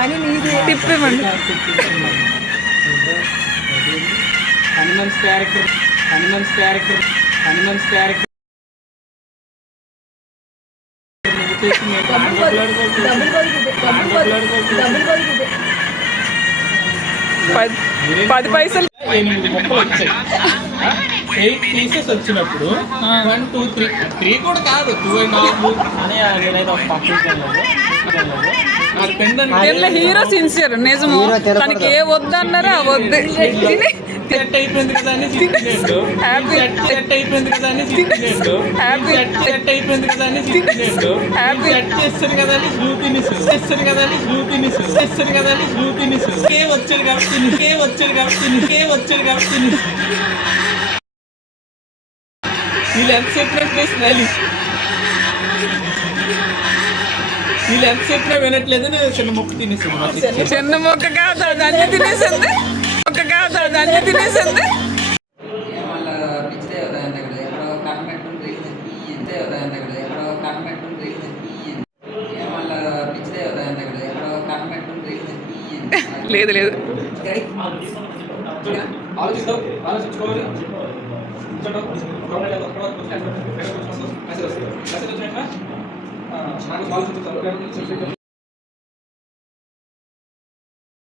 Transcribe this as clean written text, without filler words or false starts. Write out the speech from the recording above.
పని నీది. తిప్పేమండి. హనుమన్స్ క్యారెక్టర్ పది పైసలు 8 మొక్కలు వచ్చాయి. 8 పీసెస్ వచ్చినప్పుడు 1 2 3 కూడా కాదు 2.5 అని నేనైతే ఒక హీరో సిన్సియర్ నిజము. తనకి ఏ వద్దు అన్నారో ఆ వద్దు సెట్ అయిపోయింది కదా అని హ్యాపీ సెట్ అయిపోయింది కదా అని హ్యాపీ సెట్ అయిపోయింది కదా అని హ్యాపీ సెట్ చేస్తాను కదా అని చేస్తాను కదా అని చేస్తాను కదా అని వచ్చాడు కాబట్టి వీళ్ళు ఎంత చెప్పినట్లే స్మైలిష్ వీళ్ళు ఎంత చెప్పినా వినట్లేదు. చిన్న మొక్క తినేసింది. చిన్న మొక్క కాదు దాన్ని తినేసింది. మొక్క కాదు దాన్ని తినేసింది. లేదు లేదు ఆలోచించుకోవాలి.